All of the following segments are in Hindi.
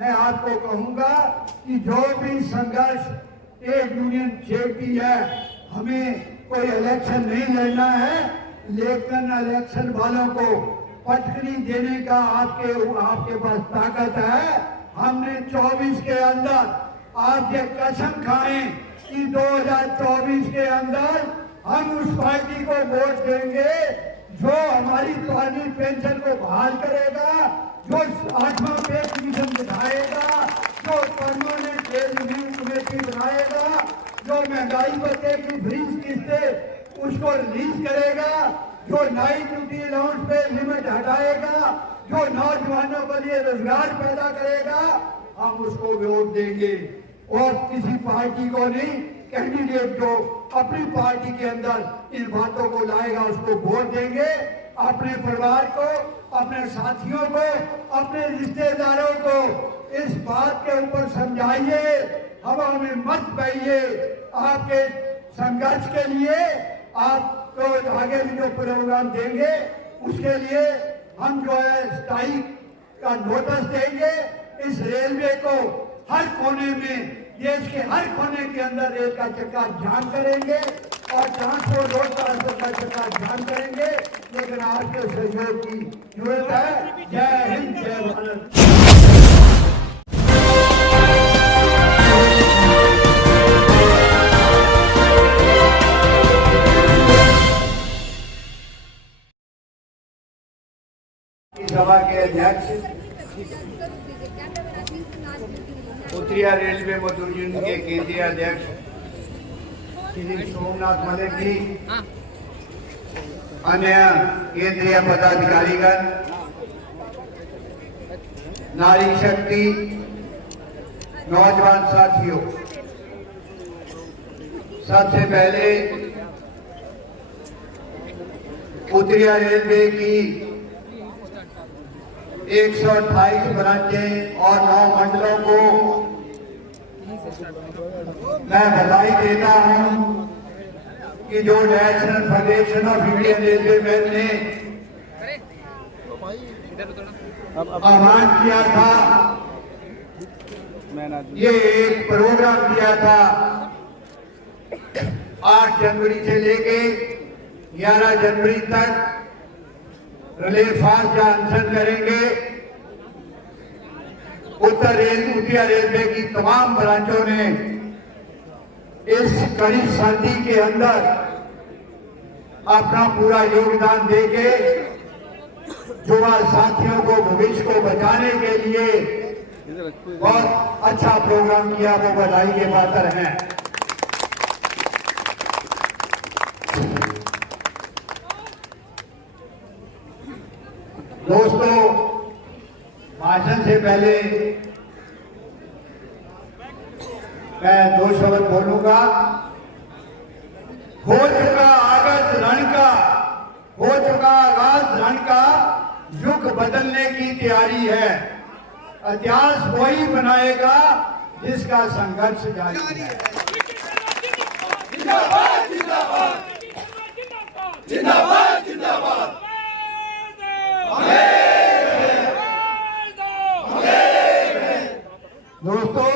मैं आपको कहूंगा कि जो भी संघर्ष ट्रेड यूनियन छेड़ती है, हमें कोई इलेक्शन नहीं लड़ना है, लेकिन इलेक्शन वालों को पटकनी देने का आपके पास ताकत है। हमने 24 के अंदर आप ये कसम खाएं कि 2024 के अंदर हम उस पार्टी को वोट देंगे जो हमारी पुरानी पेंशन को बहाल करेगा, जो 8वां पे कमीशन दिखाएगा, जो परमानेंट वेज रिव्यू कमेटी बनाएगा, जो महंगाई भत्ते की फ्रीज किस्तें उसको रिलीज करेगा, जो नाइट ड्यूटी अलाउंस पे लिमिट हटाएगा, जो नौजवानों के लिए रोजगार पैदा करेगा, हम उसको वोट देंगे। और किसी पार्टी को नहीं, कैंडिडेट जो अपनी पार्टी के अंदर इन बातों को लाएगा उसको वोट देंगे। अपने परिवार को, अपने साथियों को, अपने रिश्तेदारों को इस बात के ऊपर समझाइए, हवा में मत बहिए। आपके संघर्ष के लिए आपको आगे भी जो प्रोग्राम देंगे उसके लिए हम जो है स्ट्राइक का नोटिस देंगे। इस रेलवे को हर कोने में, देश के हर कोने के अंदर रेल का चक्का जाम करेंगे और ट्रांसपोर्ट रोड का चक्का जाम करेंगे, लेकिन आपके सहयोग की जरूरत है। जय हिंद, जय भारत। सभा के अध्यक्ष, उत्तरी रेलवे मजदूर यूनियन के केंद्रीय अध्यक्ष श्री सोमनाथ मलिक जी, अन्य केंद्रीय पदाधिकारीगण, नारी शक्ति, नौजवान साथियों, सबसे पहले उत्तरी रेलवे की 128 ब्रांचें और 9 मंडलों को मैं बधाई देता हूं कि जो national federation of Indian railway man ने आह्वान किया था, ये एक प्रोग्राम किया था 8 जनवरी से लेके 11 जनवरी तक रिले फास्ट अनशन करेंगे। उत्तरी रेलवे की तमाम ब्रांचों ने इस कड़ी सर्दी के अंदर अपना पूरा योगदान देके युवा साथियों को भविष्य को बचाने के लिए बहुत अच्छा प्रोग्राम किया, वो बधाई के पात्र हैं। दोस्तों, भाषण से पहले मैं 2 शब्द बोलूंगा। हो चुका आगाज रण का युग बदलने की तैयारी है। इतिहास वही बनाएगा जिसका संघर्ष जारी है। जिंदाबाद, जिंदाबाद, जिंदाबाद, जिंदाबाद। दोस्तों,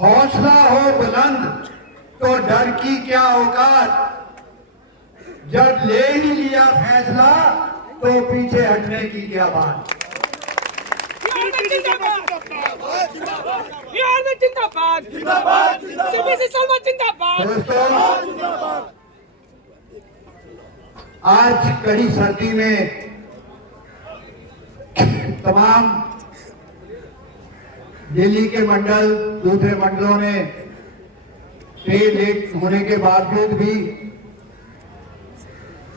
हौसला हो बुलंद तो डर की क्या औकात, जब ले ही लिया फैसला तो पीछे हटने की क्या बात। दोस्तों, आज कड़ी सर्दी में तमाम दिल्ली के मंडल, दूसरे मंडलों में ट्रेन लेट होने के बावजूद भी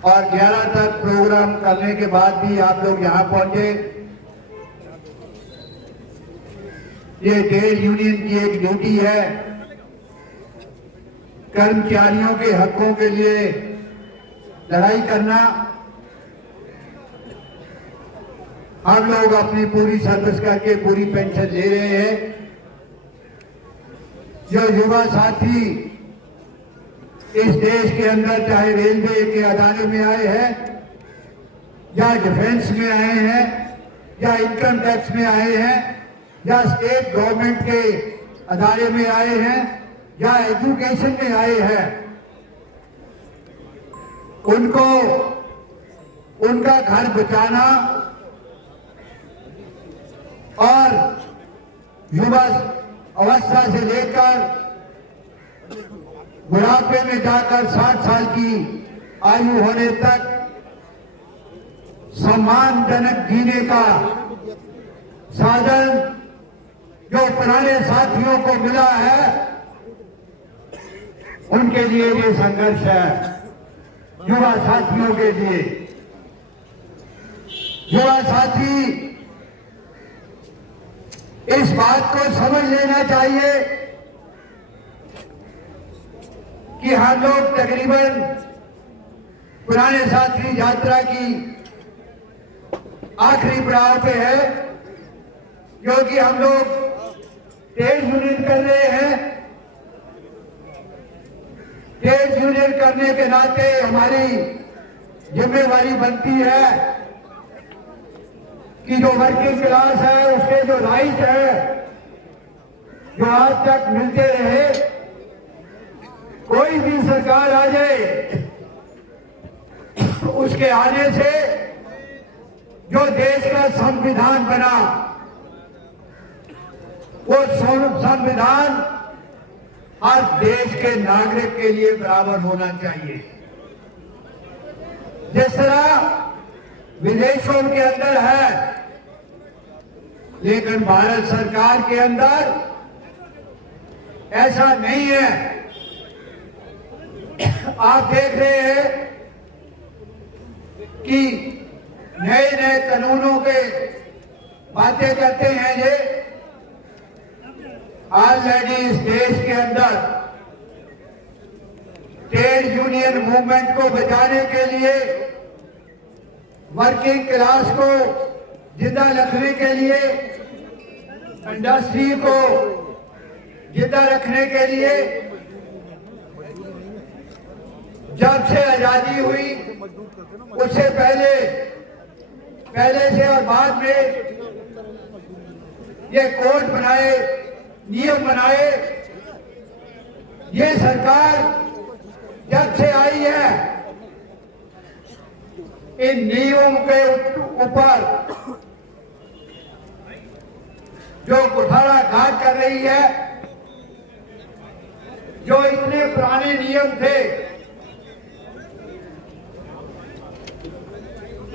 और 11 तक प्रोग्राम करने के बाद भी आप लोग यहाँ पहुंचे। ये ट्रेड यूनियन की एक ड्यूटी है, कर्मचारियों के हकों के लिए लड़ाई करना। हम लोग अपनी पूरी सर्विस करके पूरी पेंशन ले रहे हैं। जो युवा साथी इस देश के अंदर चाहे रेलवे के अदारे में आए हैं या डिफेंस में आए हैं या इनकम टैक्स में आए हैं या स्टेट गवर्नमेंट के अदारे में आए हैं या एजुकेशन में आए हैं, उनको उनका घर बचाना और युवा अवस्था से लेकर बुढ़ापे में जाकर 60 साल की आयु होने तक सम्मानजनक जीने का साधन जो पुराने साथियों को मिला है, उनके लिए ये संघर्ष है। युवा साथियों के लिए, युवा साथी इस बात को समझ लेना चाहिए कि हम लोग तकरीबन पुराने साथी यात्रा की आखिरी पड़ाव पे है, क्योंकि हम लोग ट्रेड यूनियन कर रहे हैं। ट्रेड यूनियन करने के नाते हमारी जिम्मेवारी बनती है कि जो वर्किंग क्लास है उसके जो राइट है जो आज तक मिलते रहे, कोई भी सरकार आ जाए उसके आने से जो देश का संविधान बना, वो संविधान हर देश के नागरिक के लिए बराबर होना चाहिए। जिस तरह विदेशों के अंदर है, लेकिन भारत सरकार के अंदर ऐसा नहीं है। आप देख रहे हैं कि नए नए कानूनों के बातें करते हैं। ये ऑलरेडी इस देश के अंदर ट्रेड यूनियन मूवमेंट को बचाने के लिए, वर्किंग क्लास को जिंदा रखने के लिए, इंडस्ट्री को जिंदा रखने के लिए जब से आजादी हुई उससे पहले से और बाद में ये कोड बनाए, नियम बनाए। ये सरकार जब से आई है, इन नियमों के ऊपर जो कुठारा घाट कर रही है, जो इतने पुराने नियम थे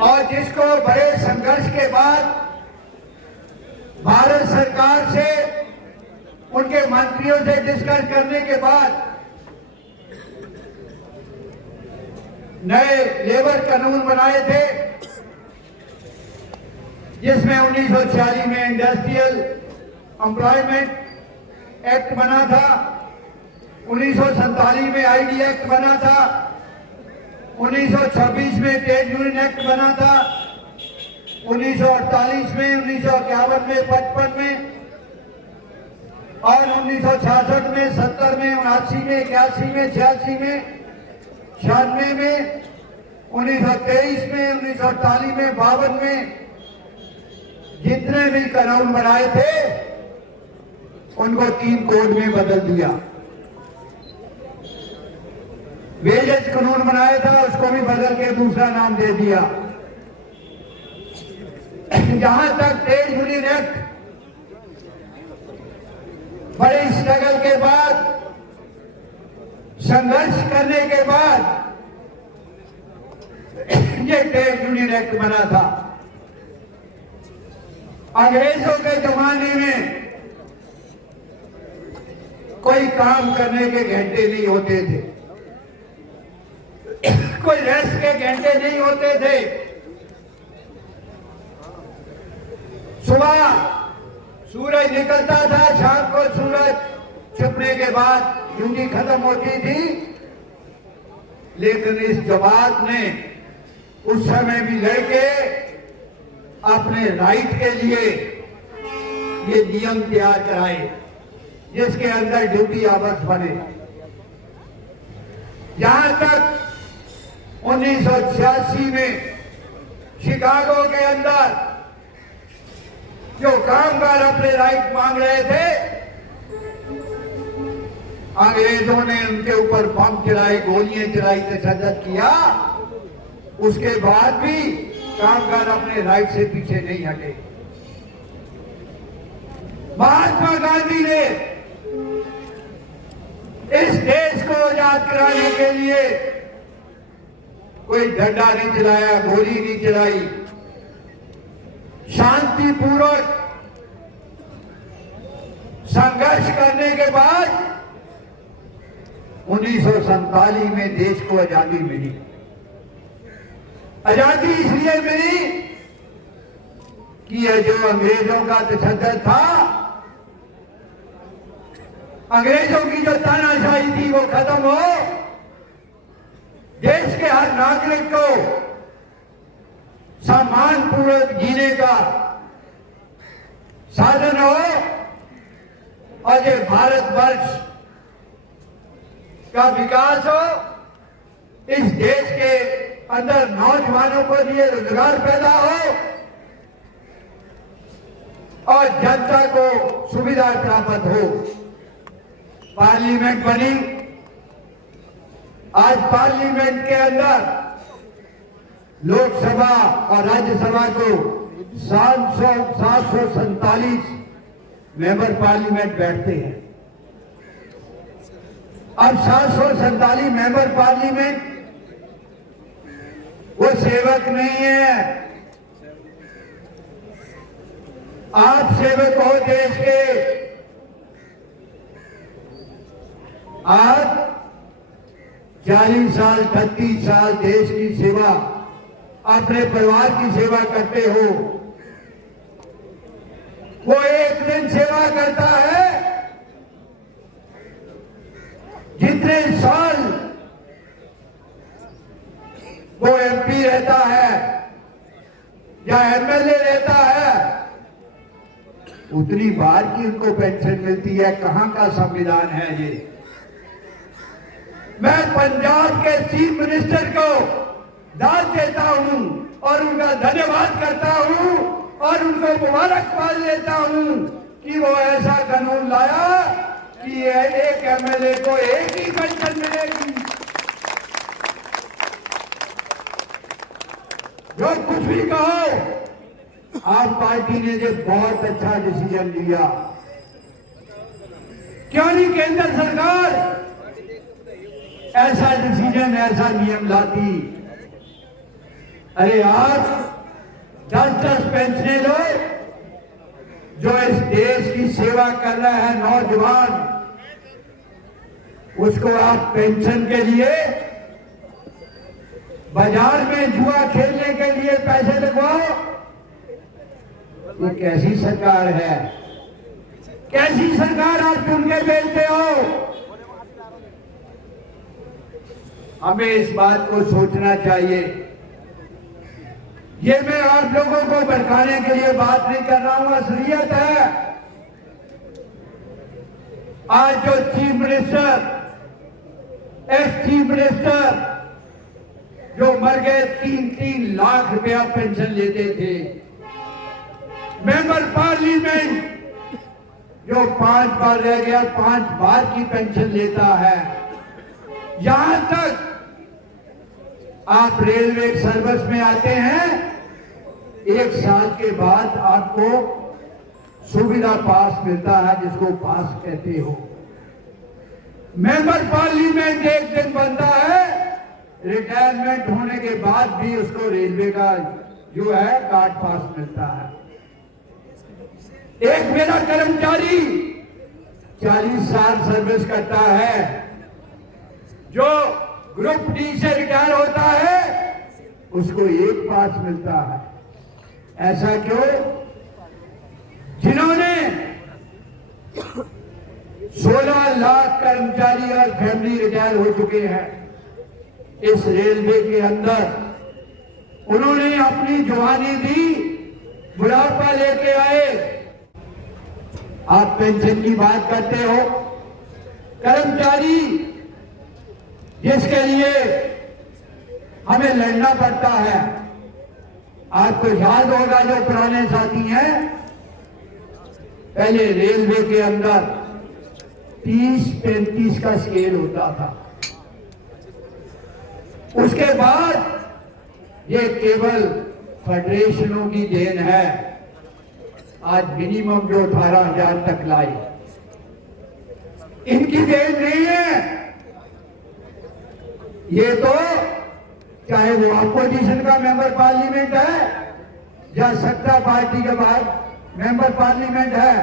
और जिसको बड़े संघर्ष के बाद भारत सरकार से, उनके मंत्रियों से डिस्कस करने के बाद नए लेबर कानून बनाए थे, जिसमें 1946 में इंडस्ट्रियल एम्प्लॉयमेंट एक्ट बना था, 1947 में आईडी एक्ट बना था, 1926 में ट्रेड यूनियन एक्ट बना था, 1948 में, 1951 में, 55 में और 1966 में, 70 में, 79 में, 81 में, 86 में, 96 में, 1923 में, 1948 में, 52 में जितने भी कानून बनाए थे उनको 3 कोड में बदल दिया। वेजेस कानून बनाया था, उसको भी बदल के दूसरा नाम दे दिया। जहां तक ट्रेड यूनियन एक्ट बड़े स्ट्रगल के बाद, संघर्ष करने के बाद ये ट्रेड यूनियन एक्ट बना था। अंग्रेजों के जमाने में कोई काम करने के घंटे नहीं होते थे, कोई रेस्ट के घंटे नहीं होते थे। सुबह सूरज निकलता था, शाम को सूरज छिपने के बाद ड्यूटी खत्म होती थी। लेकिन इस जमात ने उस समय भी लड़के अपने राइट के लिए ये नियम तैयार कराए, जिसके अंदर ड्यूटी आवर्स बने। यहां तक 1986 में शिकागो के अंदर जो कामगार अपने राइट मांग रहे थे, अंग्रेजों ने उनके ऊपर बम चलाए, गोलियां चलाई, तशद्दुद किया। उसके बाद भी कामगार अपने राइट से पीछे नहीं हटे। महात्मा गांधी ने इस देश को आजाद कराने के लिए कोई डंडा नहीं चलाया, गोली नहीं चलाई। शांतिपूर्वक संघर्ष करने के बाद 1947 में देश को आजादी मिली। आजादी इसलिए मिली कि यह जो अंग्रेजों का तशद्दुद था, अंग्रेजों की जो तानाशाही थी, वो खत्म हो, देश के हर नागरिक को सम्मानपूर्वक जीने का साधन हो और ये भारतवर्ष का विकास हो। इस देश के अंदर नौजवानों को लिए रोजगार पैदा हो और जनता को सुविधा प्राप्त हो। पार्लियामेंट बनी। आज पार्लियामेंट के अंदर लोकसभा और राज्यसभा को 747 मेंबर पार्लियामेंट बैठते हैं। अब 747 मेंबर पार्लियामेंट वो सेवक नहीं है। आप सेवक हो देश के। आज 40 साल 38 साल देश की सेवा, अपने परिवार की सेवा करते हो। वो एक दिन सेवा करता है जितने साल वो एमपी रहता है या एमएलए रहता है, उतनी बार की उनको पेंशन मिलती है। कहां का संविधान है ये? मैं पंजाब के चीफ मिनिस्टर को दाद देता हूं और उनका धन्यवाद करता हूं और उनको मुबारकबाद देता हूं कि वो ऐसा कानून लाया कि एक एमएलए को एक ही पेंशन मिलेगी। जो कुछ भी कहो, आप पार्टी ने जो बहुत अच्छा डिसीजन लिया। क्यों नहीं केंद्र सरकार ऐसा डिसीजन, ऐसा नियम लाती? अरे आज 10-10 पेंशनें लो। जो इस देश की सेवा कर रहा है नौजवान, उसको आप पेंशन के लिए बाजार में जुआ खेलने के लिए पैसे लगवाओ। ये कैसी सरकार है? कैसी सरकार आप चुन के भेजते हो? हमें इस बात को सोचना चाहिए। ये मैं आप लोगों को भड़काने के लिए बात नहीं कर रहा हूं, असलियत है। आज जो chief minister, ex chief minister जो मर गए, 3-3 लाख रुपया पेंशन लेते थे। मेंबर पार्लियामेंट जो 5 बार रह गया, 5 बार की पेंशन लेता है। यहां तक आप रेलवे सर्विस में आते हैं, 1 साल के बाद आपको सुविधा पास मिलता है, जिसको पास कहते हो। मेंबर पार्लियामेंट एक दिन बनता है, रिटायरमेंट होने के बाद भी उसको रेलवे का जो है कार्ड पास मिलता है। एक मेरा कर्मचारी 40 साल सर्विस करता है, जो ग्रुप डी से रिटायर होता है, उसको 1 पास मिलता है। ऐसा क्यों? जिन्होंने 16 लाख कर्मचारी और फैमिली रिटायर हो चुके हैं इस रेलवे के अंदर, उन्होंने अपनी जवानी दी, बुढ़ापा लेके आए। आप पेंशन की बात करते हो। कर्मचारी जिसके लिए हमें लड़ना पड़ता है, आपको याद होगा जो पुराने साथी हैं, पहले रेलवे के अंदर 30-35 का स्केल होता था। उसके बाद ये केवल फेडरेशनों की देन है, आज मिनिमम जो 18,000 तक लाई, इनकी देन नहीं है। ये तो चाहे वो अपोजिशन का मेंबर पार्लियामेंट है या सत्ता पार्टी के बाद मेंबर पार्लियामेंट है,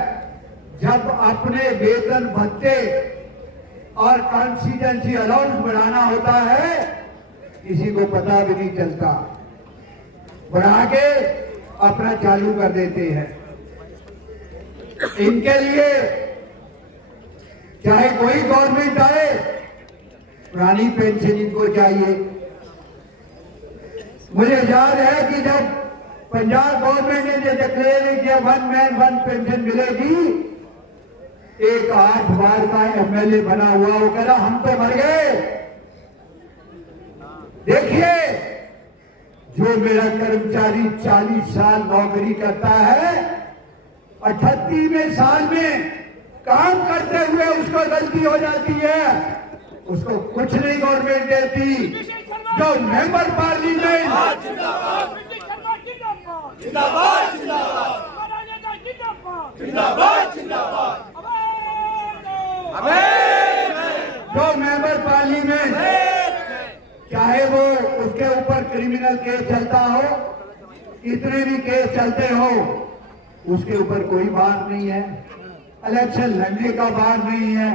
जब अपने वेतन भत्ते और कॉन्स्टिट्यूएंसी अलाउंस बढ़ाना होता है किसी को पता भी नहीं चलता, बढ़ा के अपना चालू कर देते हैं। इनके लिए चाहे कोई गवर्नमेंट आए, पुरानी पेंशन इनको चाहिए। मुझे याद है कि जब पंजाब गवर्नमेंट ने डिक्लेयर किया 1 मैन 1 पेंशन मिलेगी, एक 8 बार का एमएलए बना हुआ वो कह रहा हम तो मर गए। देखिए, जो मेरा कर्मचारी 40 साल नौकरी करता है, 38वें साल में काम करते हुए उसको गलती हो जाती है, उसको कुछ नहीं गवर्नमेंट देती। जो मेंबर पार्लियामेंट जो मेंबर पार्लियामेंट चाहे वो उसके ऊपर क्रिमिनल केस चलता हो, इतने भी केस चलते हो, उसके ऊपर कोई बात नहीं है, इलेक्शन लड़ने का बात नहीं है,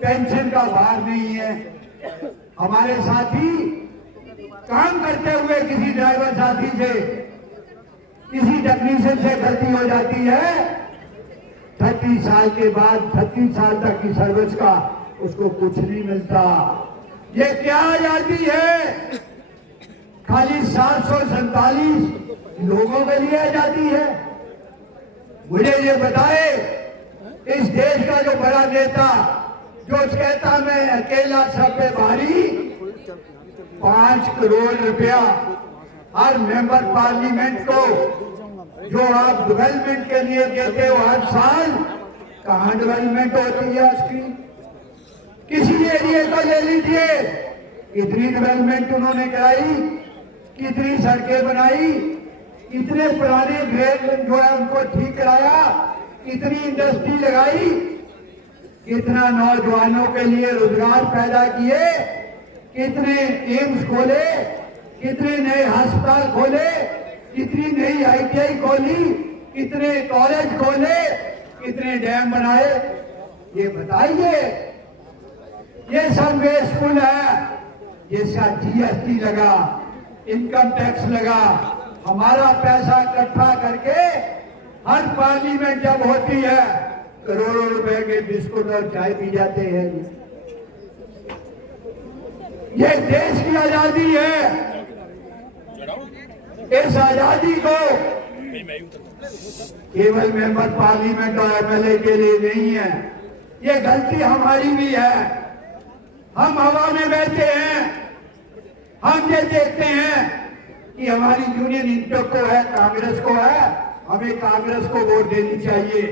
पेंशन का बात नहीं है। हमारे साथी काम करते हुए किसी ड्राइवर साथी से, किसी टेक्नीशियन से गलती हो जाती है, 30 साल के बाद 30 साल तक की सर्विस का उसको कुछ नहीं मिलता। ये क्या आजादी है? खाली 747 लोगों के लिए आजादी है। मुझे ये बताए, इस देश का जो बड़ा नेता जो कहता मैं अकेला सब पे भारी, 5 करोड़ रुपया हर मेंबर पार्लियामेंट को जो आप डेवलपमेंट के लिए देते हो हर साल, कहां डेवलपमेंट होती है उसकी? किसी एरिया को ले लीजिए, कितनी डेवलपमेंट उन्होंने कराई, कितनी सड़कें बनाई, कितने पुराने ड्रेन जो है उनको ठीक कराया, कितनी इंडस्ट्री लगाई, कितना नौजवानों के लिए रोजगार पैदा किए, कितने एम्स खोले, कितने नए अस्पताल खोले, कितनी नई आईटीआई खोली, कितने कॉलेज खोले, कितने डैम बनाए, ये बताइए। ये सब वेस्टफुल है। ये सब जीएसटी लगा, इनकम टैक्स लगा, हमारा पैसा इकट्ठा करके हर पार्लियामेंट जब होती है करोड़ों रुपए के बिस्कुट और चाय पी जाते हैं। ये देश की आजादी है। इस आजादी को केवल मेंबर पार्लियामेंट और एमएलए के लिए नहीं है, ये गलती हमारी भी है। हम हवा में बैठे हैं, हम ये देखते हैं कि हमारी यूनियन इंटर को है, कांग्रेस को है, हमें कांग्रेस को वोट देनी चाहिए।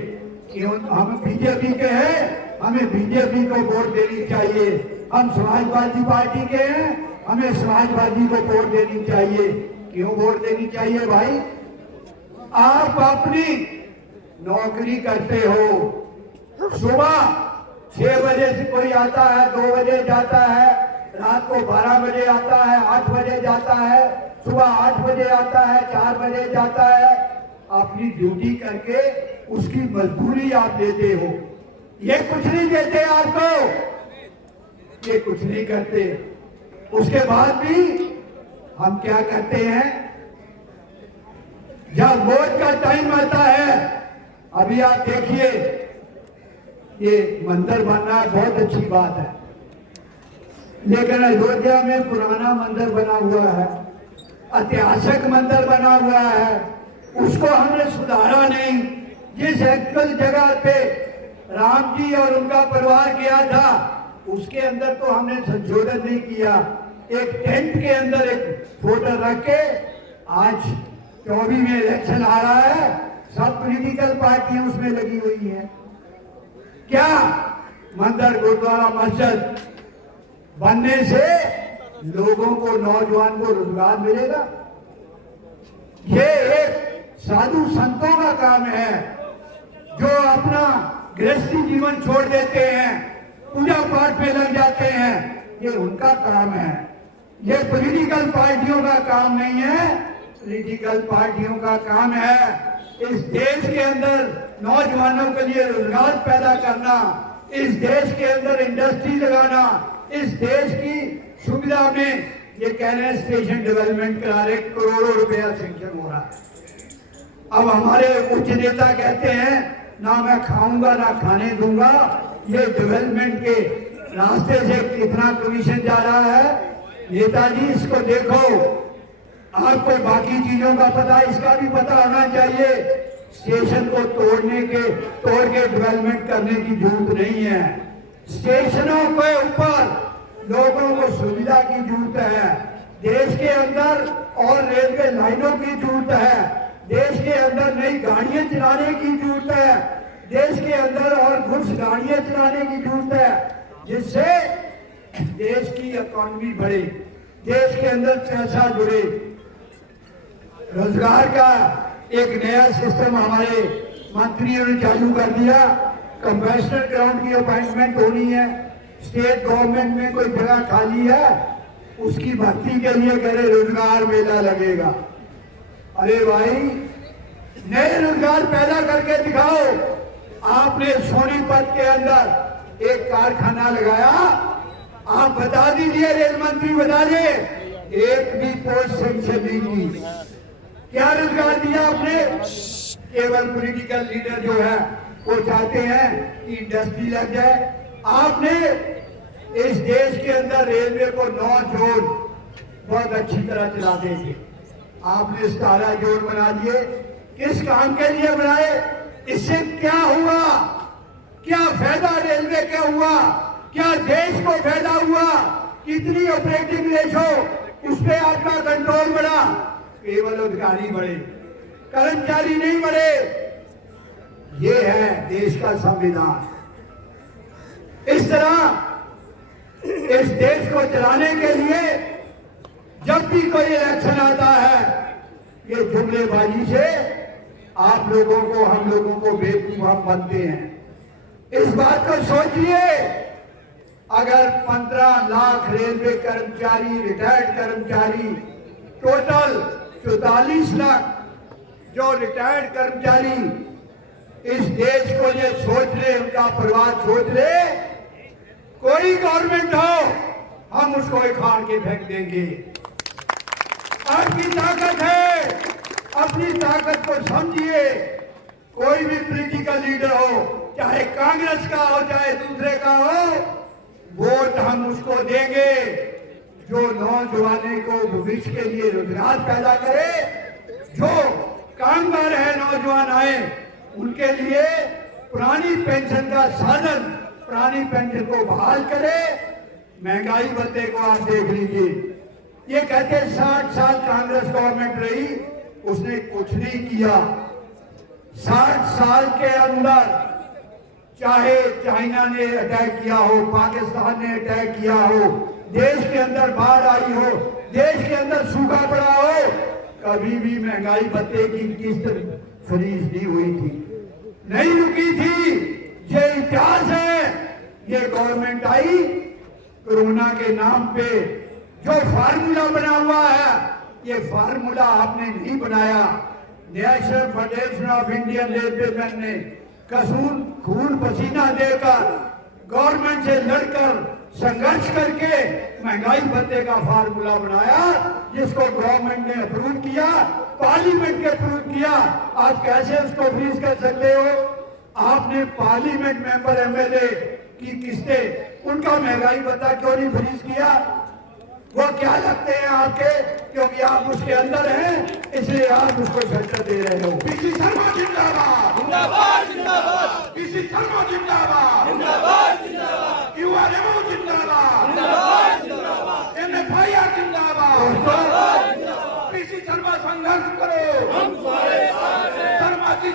क्यों? हम बीजेपी के हैं, हमें बीजेपी को वोट देनी चाहिए। हम समाजवादी पार्टी के हैं, हमें समाजवादी को वोट देनी चाहिए। क्यों वोट देनी चाहिए भाई? आप अपनी नौकरी करते हो, सुबह 6 बजे से कोई आता है, 2 बजे जाता है, रात को 12 बजे आता है, 8 बजे जाता है, सुबह 8 बजे आता है, 4 बजे जाता है, अपनी ड्यूटी करके उसकी मजदूरी आप देते हो। ये कुछ नहीं देते आपको, ये कुछ नहीं करते। उसके बाद भी हम क्या करते हैं, जब वोट का टाइम आता है, अभी आप देखिए ये मंदिर बनना बहुत अच्छी बात है, लेकिन अयोध्या में पुराना मंदिर बना हुआ है, ऐतिहासिक मंदिर बना हुआ है, उसको हमने सुधारा नहीं। जिस एक्चुअल जगह पे राम जी और उनका परिवार गया था, उसके अंदर तो हमने संशोधन नहीं किया। एक टेंट के अंदर एक फोटो रख के, आज 24 में इलेक्शन आ रहा है, सब पॉलिटिकल पार्टियां उसमें लगी हुई हैं। क्या मंदिर गुरुद्वारा मस्जिद बनने से लोगों को, नौजवान को रोजगार मिलेगा? ये एक साधु संतों का काम है जो अपना गृहस्थी जीवन छोड़ देते हैं, पूजा पाठ में लग जाते हैं, ये उनका काम है। ये पॉलिटिकल पार्टियों का काम नहीं है। पॉलिटिकल पार्टियों का काम है इस देश के अंदर नौजवानों के लिए रोजगार पैदा करना, इस देश के अंदर इंडस्ट्री लगाना, इस देश की सुविधा में ये कह रहे हैं स्टेशन डेवलपमेंट करा रहे, करोड़ों रुपया सेंक्शन हो रहा है। अब हमारे उच्च नेता कहते हैं ना मैं खाऊंगा ना खाने दूंगा। ये डेवलपमेंट के रास्ते से कितना कमीशन जा रहा है नेताजी, इसको देखो। आपको बाकी चीजों का पता, इसका भी पता होना चाहिए। स्टेशन को तोड़ के डेवलपमेंट करने की जरूरत नहीं है। स्टेशनों के ऊपर लोगों को सुविधा की जरूरत है। देश के अंदर और रेलवे लाइनों की जरूरत है। देश के अंदर नई गाड़ियां चलाने की जरूरत है। देश के अंदर और गुड्स गाड़ियां चलाने की जरूरत है, जिससे देश की इकोनॉमी बढ़े, देश के अंदर पैसा जुड़े। रोजगार का एक नया सिस्टम हमारे मंत्रियों ने चालू कर दिया। कंपेशनर ग्राउंड की अपॉइंटमेंट होनी है। स्टेट गवर्नमेंट में कोई जगह खाली है, उसकी भर्ती के लिए कह रहे रोजगार मेला लगेगा। अरे भाई, नए रोजगार पैदा करके दिखाओ। आपने सोनीपत के अंदर एक कारखाना लगाया, आप बता दीजिए, रेल मंत्री बता दे, एक भी पोस्ट सेंक्शन नहीं की। क्या रोजगार दिया आपने? केवल पॉलिटिकल लीडर जो है वो चाहते हैं कि इंडस्ट्री लग जाए। आपने इस देश के अंदर रेलवे को 9 जोन बहुत अच्छी तरह चला देंगे। आपने 17 जोन बना दिए। किस काम के लिए बनाए? इससे क्या हुआ? क्या फायदा रेलवे का हुआ? क्या देश को फायदा हुआ? कितनी ऑपरेटिंग रेशो उस पर आपका कंट्रोल बढ़ा? केवल अधिकारी बढ़े, कर्मचारी नहीं बढ़े। ये है देश का संविधान। इस तरह इस देश को चलाने के लिए जब भी कोई इलेक्शन आता है, ये जुमलेबाजी से आप लोगों को, हम लोगों को बेवकूफ हम बनते हैं। इस बात को सोचिए, अगर 15 लाख रेलवे कर्मचारी, रिटायर्ड कर्मचारी, टोटल 44 लाख जो रिटायर्ड कर्मचारी इस देश को ये सोच ले, उनका परिवार सोच ले, कोई गवर्नमेंट हो हम उसको उखाड़ के फेंक देंगे। आपकी ताकत है, अपनी ताकत को समझिए। कोई भी पॉलिटिकल लीडर हो, चाहे कांग्रेस का हो चाहे दूसरे का हो, वोट हम उसको देंगे जो नौजवानों को भविष्य के लिए रोजगार पैदा करे, जो कामगार है, नौजवान आए, उनके लिए पुरानी पेंशन का साधन, पुरानी पेंशन को बहाल करे। महंगाई भत्ते को आप देख लीजिए। ये कहते 60 साल कांग्रेस गवर्नमेंट रही, उसने कुछ नहीं किया। 60 साल के अंदर चाहे चाइना ने अटैक किया हो, पाकिस्तान ने अटैक किया हो, देश के अंदर बाढ़ आई हो, देश के अंदर सूखा पड़ा हो, कभी भी महंगाई भत्ते की किस्त फ्रीज नहीं हुई थी, नहीं रुकी थी। ये इतिहास है। ये गवर्नमेंट आई, कोरोना के नाम पे जो फार्मूला बना हुआ है, ये फार्मूला आपने नहीं बनाया। National federation of Indian railwaymen ने कसूर खून पसीना देकर, गवर्नमेंट से लड़कर, संघर्ष करके महंगाई भत्ते का फार्मूला बनाया, जिसको गवर्नमेंट ने अप्रूव किया, पार्लियामेंट ने अप्रूव किया। आप कैसे उसको फ्रीज कर सकते हो? आपने पार्लियामेंट मेंबर, एमएलए की किस्तें, उनका महंगाई भत्ता क्यों नहीं फ्रीज किया? वो क्या लगते हैं आपके? क्योंकि आप उसके अंदर हैं, इसलिए आप उसको झटका दे रहे हो। पीसी शर्मा जिंदाबाद, जिंदाबाद जिंदाबाद, पीसी शर्मा जिंदाबाद, जिंदाबाद जिंदाबाद, युवा रेमो जिंदाबाद, जिंदाबाद जिंदाबाद, एमएफआईआर जिंदाबाद, पीसी शर्मा संघर्ष करो, हम तुम्हारे साथ हैं। शर्मा जी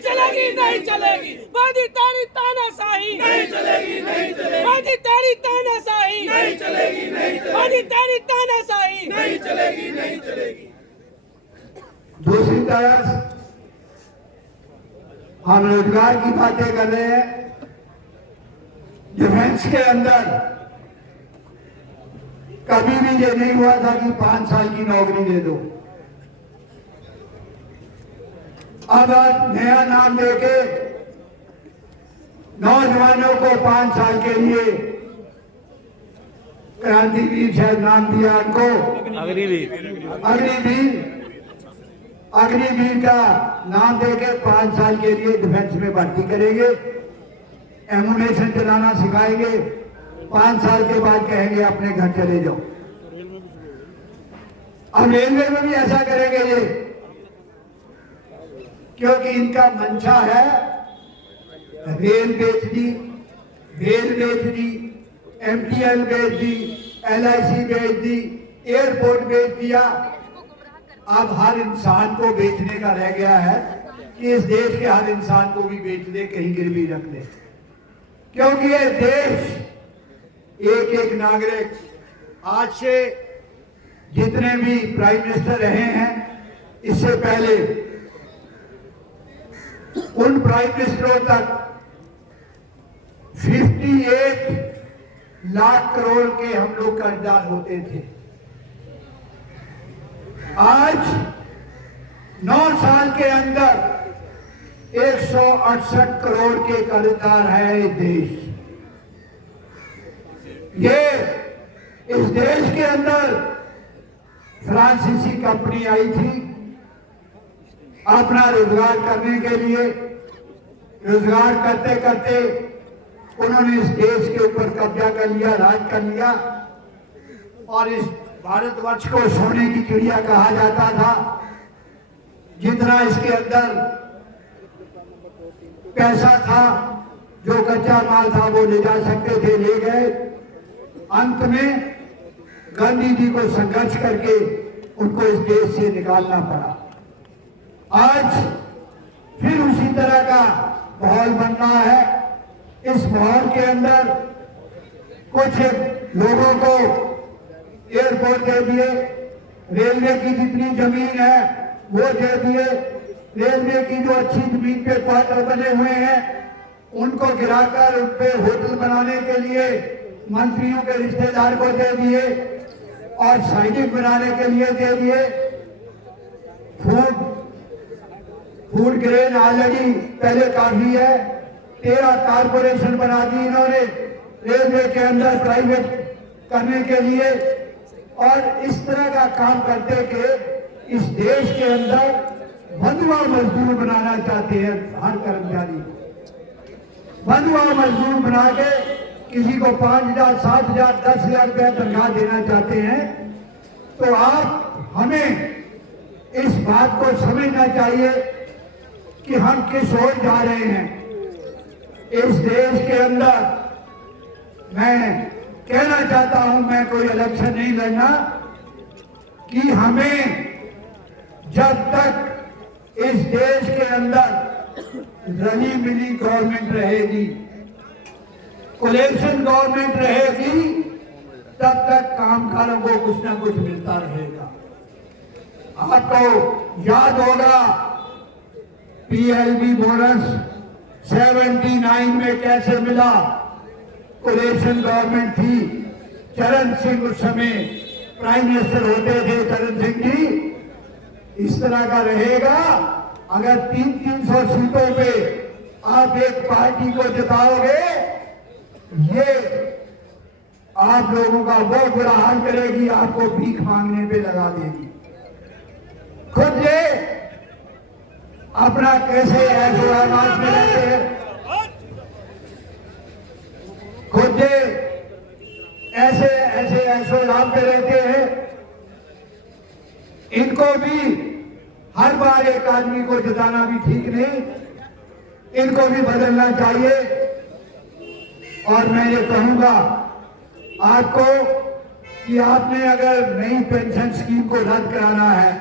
चलेगी नहीं चलेगी मोदी तेरी तानाशाही नहीं चलेगी नहीं चलेगी मोदी तेरी तानाशाही नहीं चलेगी नहीं चलेगी मोदी तेरी तानाशाही नहीं चलेगी नहीं चलेगी। दूसरी तरफ हम रोजगार की बातें कर रहे हैं। डिफेंस के अंदर कभी भी ये नहीं हुआ था कि 5 साल की नौकरी दे दो। अब नया नाम देके नौजवानों को 5 साल के लिए क्रांतिवीर शायद नाम दिया उनको, अग्निवीर का नाम देके 5 साल के लिए डिफेंस में भर्ती करेंगे, एमुनेशन चलाना सिखाएंगे। 5 साल के बाद कहेंगे अपने घर चले जाओ। अब रेलवे में भी ऐसा करेंगे ये, क्योंकि इनका मंशा है रेल बेच दी, रेल बेच दी, MTL बेच दी, LIC बेच दी, एयरपोर्ट बेच दिया। अब हर इंसान को बेचने का रह गया है कि इस देश के हर इंसान को भी बेच दे, कहीं गिरवी रख दे, क्योंकि ये देश एक एक नागरिक, आज से जितने भी प्राइम मिनिस्टर रहे हैं, इससे पहले उन प्राइम मिनिस्टरों तक 58 लाख करोड़ के हम लोग कर्जदार होते थे। आज 9 साल के अंदर 168 करोड़ के कर्जदार है ये देश। ये इस देश के अंदर फ्रांसीसी कंपनी आई थी अपना रोजगार करने के लिए। रोजगार करते करते उन्होंने इस देश के ऊपर कब्जा कर लिया, राज कर लिया, और इस भारतवर्ष को सोने की चिड़िया कहा जाता था। जितना इसके अंदर पैसा था, जो कच्चा माल था वो ले जा सकते थे, ले गए। अंत में गांधी जी को संघर्ष करके उनको इस देश से निकालना पड़ा। आज फिर उसी तरह का माहौल बन रहा है। इस माहौल के अंदर कुछ लोगों को एयरपोर्ट दे दिए, रेलवे की जितनी जमीन है वो दे दिए, रेलवे की जो अच्छी जमीन पे क्वार्टर बने हुए हैं उनको गिराकर उन पे होटल बनाने के लिए मंत्रियों के रिश्तेदार को दे दिए, और सैनिक बनाने के लिए दे दिए। फूड ग्रेन ऑलरेडी पहले काफी है, 13 कारपोरेशन बना दी इन्होंने रेलवे के अंदर प्राइवेट करने के लिए। और इस तरह का काम करते के इस देश के अंदर बंधुआ मजदूर बनाना चाहते हैं। हर कर्मचारी बंधुआ मजदूर बना के किसी को 5,000, 7,000, 10,000 रुपया तनख्वाह देना चाहते हैं। तो आप हमें इस बात को समझना चाहिए कि हम किस ओर जा रहे हैं। इस देश के अंदर मैं कहना चाहता हूं, मैं कोई इलेक्शन नहीं लड़ना, कि हमें जब तक इस देश के अंदर रली मिली गवर्नमेंट रहेगी, कोलेशन गवर्नमेंट रहेगी, तब तक कामगारों को कुछ ना कुछ मिलता रहेगा। आपको याद होगा PLB बोनस 79 में कैसे मिला। कोलेशन गवर्नमेंट थी, चरण सिंह उस समय प्राइम मिनिस्टर होते थे, चरण सिंह जी। इस तरह का रहेगा अगर 300 सीटों पे आप एक पार्टी को जिताओगे, ये आप लोगों का बहुत बुरा हाल करेगी, आपको भीख मांगने पे लगा देगी। खुद ये अपना कैसे ऐसे आवाज में रहते हैं, खुद ऐसे लाभ पे रहते हैं। इनको भी हर बार एक आदमी को जिताना भी ठीक नहीं, इनको भी बदलना चाहिए। और मैं ये कहूंगा आपको कि आपने अगर नई पेंशन स्कीम को रद्द कराना है,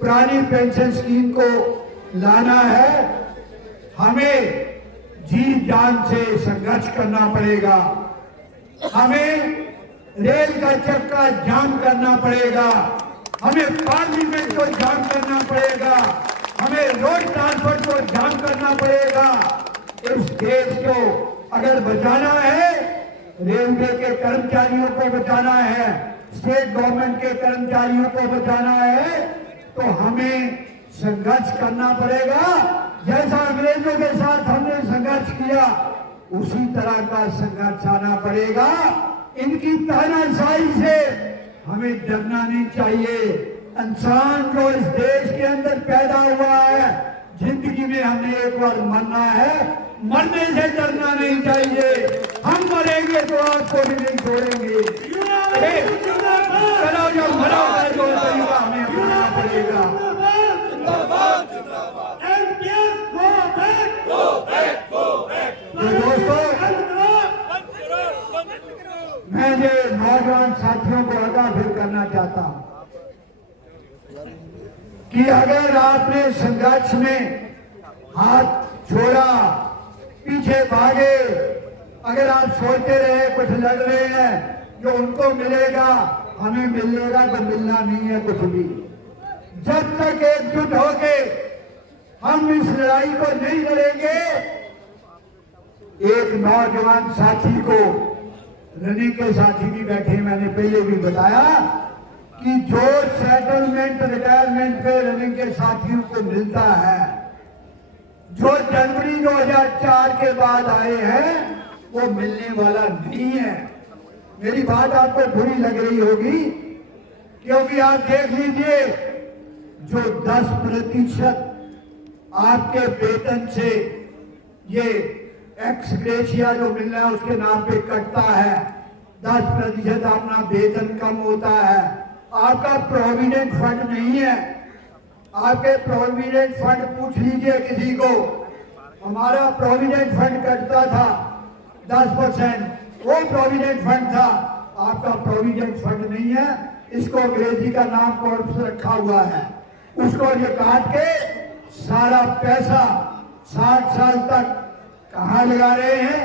पुरानी पेंशन स्कीम को लाना है, हमें जी जान से संघर्ष करना पड़ेगा। हमें रेल का चक्का जाम करना पड़ेगा, हमें पार्लियामेंट को जाम करना पड़ेगा, हमें रोड ट्रांसपोर्ट को जाम करना पड़ेगा। इस देश को अगर बचाना है, रेलवे के कर्मचारियों को बचाना है, स्टेट गवर्नमेंट के कर्मचारियों को बचाना है, तो हमें संघर्ष करना पड़ेगा। जैसा अंग्रेजों के साथ हमने संघर्ष किया, उसी तरह का संघर्ष आना पड़ेगा। इनकी तानाशाही से हमें डरना नहीं चाहिए। इंसान जो इस देश के अंदर पैदा हुआ है, जिंदगी में हमने एक बार मरना है, मरने से डरना नहीं चाहिए। हम मरेंगे तो आपको भी नहीं छोड़ेंगे। चलो जो मरा है जो तरीका हमें अपनाना पड़ेगा। तो दोस्तों, मैं ये नौजवान साथियों को आगाह फिर करना चाहता हूं कि अगर आपने संघर्ष में हाथ छोड़ा, पीछे भागे, अगर आप सोचते रहे कुछ लड़ रहे हैं जो उनको मिलेगा हमें मिलेगा, तो मिलना नहीं है कुछ भी। जब तक एकजुट होके हम इस लड़ाई को नहीं लड़ेंगे। एक नौजवान साथी को, रनिंग के साथी भी बैठे, मैंने पहले भी बताया कि जो सेटलमेंट रिटायरमेंट पे रनिंग के साथियों को मिलता है, जो जनवरी 2004 के बाद आए हैं, वो मिलने वाला नहीं है। मेरी बात आपको बुरी लग रही होगी, क्योंकि आप देख लीजिए, जो 10% आपके वेतन से ये एक्स ग्रेशिया जो मिल रहा है उसके नाम पे कटता है, 10% अपना वेतन कम होता है। आपका प्रोविडेंट फंड नहीं है। आपके प्रोविडेंट फंड पूछ लीजिए किसी को, हमारा प्रोविडेंट फंड कटता था 10%, वो प्रोविडेंट फंड था। आपका प्रोविडेंट फंड नहीं है, इसको अंग्रेजी का नाम कॉर्प्स रखा हुआ है। उसको ये काट के सारा पैसा 60 साल तक कहाँ लगा रहे हैं।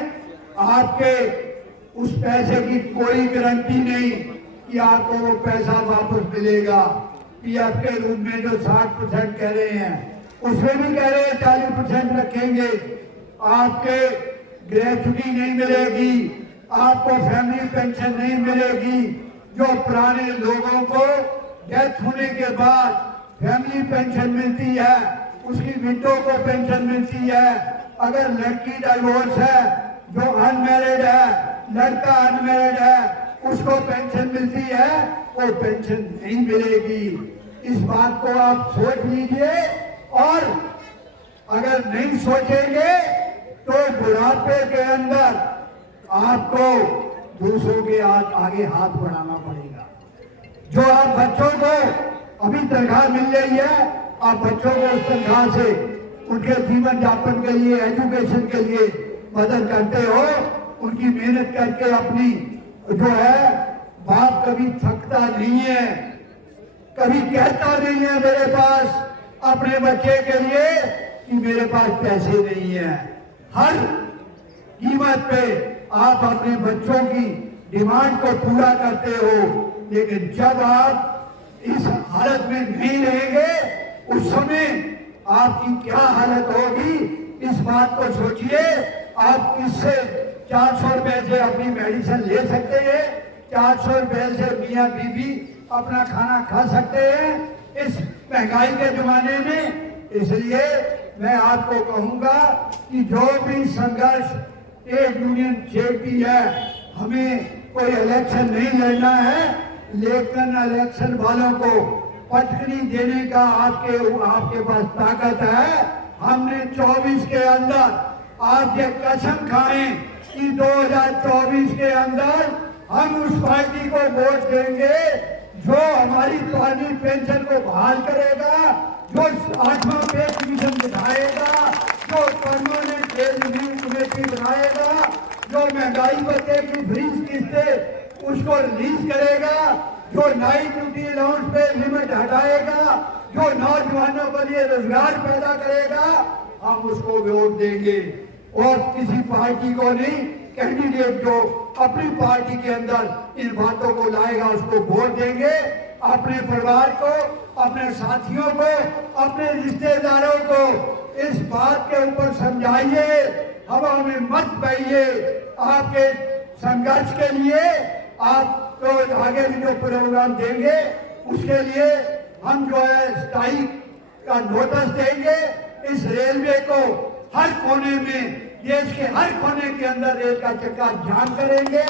आपके उस पैसे की कोई गारंटी नहीं कि आपको वो पैसा वापस मिलेगा। पीएफ के रूप में जो 60% कह रहे हैं, उसमें भी कह रहे हैं 40% रखेंगे। आपके ग्रेजुटी नहीं मिलेगी, आपको फैमिली पेंशन नहीं मिलेगी। जो पुराने लोगों को डेथ होने के बाद फैमिली पेंशन मिलती है, उसकी विडो को पेंशन मिलती है। अगर लड़की डाइवोर्स है, जो अनमैरिड है, लड़का अनमैरिड है, उसको पेंशन मिलती है, वो पेंशन नहीं मिलेगी। इस बात को आप सोच लीजिए, और अगर नहीं सोचेंगे तो बुढ़ापे के अंदर आपको दूसरों के आगे हाथ बढ़ाना पड़ेगा। जो आप बच्चों को अभी तनख्वाह मिल रही है, आप बच्चों को उस तनख्वाह से उनके जीवन यापन के लिए, एजुकेशन के लिए मदद करते हो। उनकी मेहनत करके अपनी जो है, बाप कभी थकता नहीं है, कभी कहता नहीं है मेरे पास अपने बच्चे के लिए कि मेरे पास पैसे नहीं है। हर कीमत पे आप अपने बच्चों की डिमांड को पूरा करते हो। लेकिन जब आप इस हालत में नहीं रहेंगे, उस समय आपकी क्या हालत होगी, इस बात को सोचिए। आप किससे 400 रुपए से अपनी मेडिसिन ले सकते हैं, 400 रुपए से मियाँ बीबी अपना खाना खा सकते हैं इस महंगाई के जमाने में। इसलिए मैं आपको कहूंगा कि जो भी संघर्ष ट्रेड यूनियन छेड़ती है, हमें कोई इलेक्शन नहीं लड़ना है, लेकिन इलेक्शन वालों को पटकनी देने का आपके पास ताकत है। हमने 24 के अंदर आप ये कसम खाएं कि 2024 के अंदर हम उस पार्टी को वोट देंगे जो हमारी पुरानी पेंशन को बहाल करेगा, जो 8वां पे कमीशन दिखाएगा, जो परमानेंट पेज रिव्यू कमेटी बनाएगा, जो महंगाई भत्ते की फ्रीज किस्तें उसको रिलीज करेगा, जो नाइट ड्यूटी अलाउंस पे लिमिट हटाएगा, जो नौजवानों के लिए रोजगार पैदा करेगा हम उसको वोट देंगे। और किसी पार्टी को नहीं, कैंडिडेट जो अपनी पार्टी के अंदर इन बातों को लाएगा उसको वोट देंगे। अपने परिवार को, अपने साथियों को, अपने रिश्तेदारों को इस बात के ऊपर समझाइए, हवा में मत बहिए। आपके संघर्ष के लिए आपको आगे भी जो प्रोग्राम देंगे उसके लिए हम जो है स्ट्राइक का नोटिस देंगे। इस रेलवे को हर कोने में, देश के हर कोने के अंदर रेल का चक्का जाम करेंगे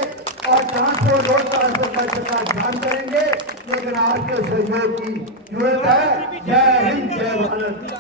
और ट्रांसपोर्ट रोड का चक्का जाम करेंगे। लेकिन आपके सहयोग की जरूरत है। जय हिंद, जय भारत।